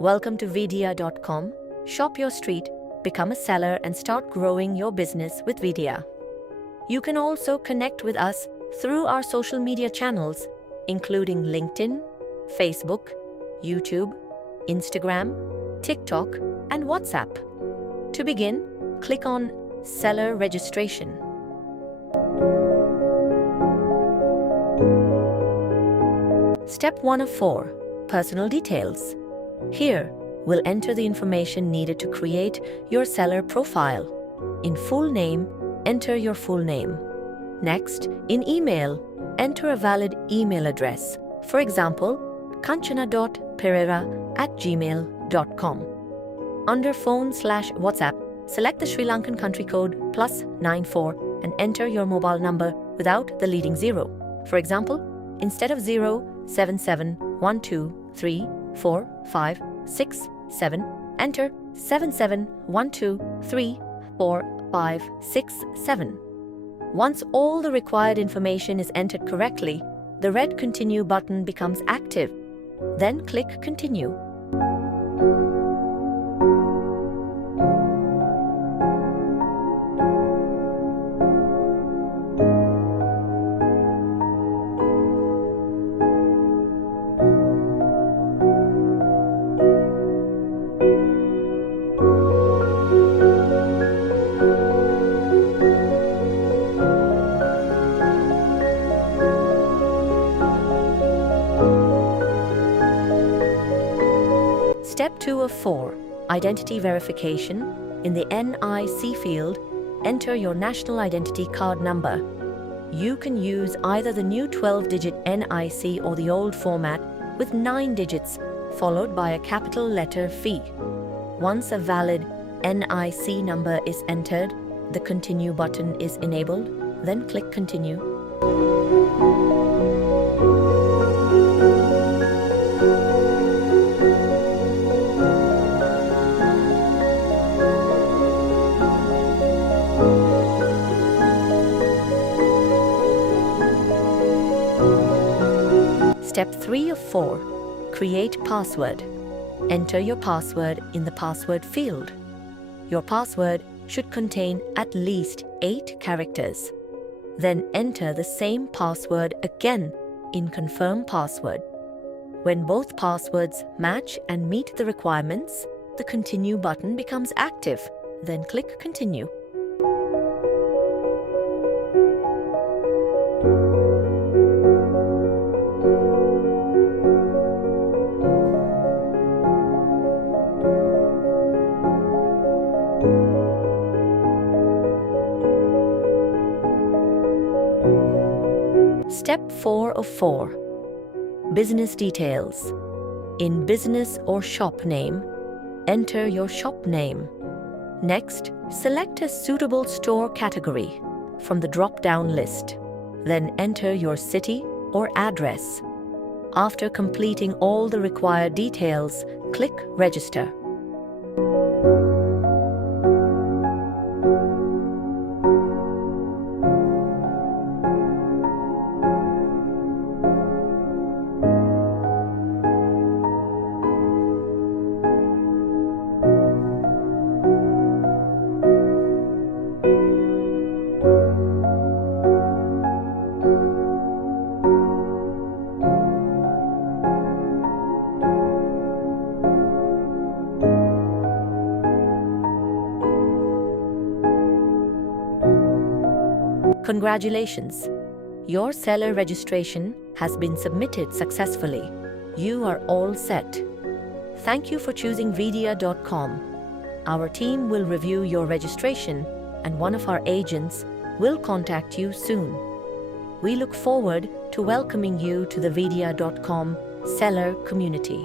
Welcome to Veediya.com. Shop your street, become a seller, and start growing your business with Veediya. You can also connect with us through our social media channels, including LinkedIn, Facebook, YouTube, Instagram, TikTok, and WhatsApp. To begin, click on Seller Registration. Step 1 of 4. Personal details. Here, we'll enter the information needed to create your seller profile. In full name, enter your full name. Next, in email, enter a valid email address. For example, kanchana.perera@gmail.com. Under phone/WhatsApp, select the Sri Lankan country code +94 and enter your mobile number without the leading 0. For example, instead of 07712345667, enter 7712345667. Once all the required information is entered correctly, the red Continue button becomes active. Then click Continue. Step 2 of 4. Identity verification. In the NIC field, enter your national identity card number. You can use either the new 12-digit NIC or the old format with 9 digits, followed by a capital letter fee. Once a valid NIC number is entered, the Continue button is enabled, then click Continue. Step 3 of 4. Create password. Enter your password in the password field. Your password should contain at least 8 characters. Then enter the same password again in Confirm Password. When both passwords match and meet the requirements, the Continue button becomes active. Then click Continue. Step 4 of 4. Business details. In business or shop name, enter your shop name. Next, select a suitable store category from the drop-down list. Then enter your city or address. After completing all the required details, click Register. Congratulations! Your seller registration has been submitted successfully. You are all set. Thank you for choosing Veediya.com. Our team will review your registration and one of our agents will contact you soon. We look forward to welcoming you to the Veediya.com seller community.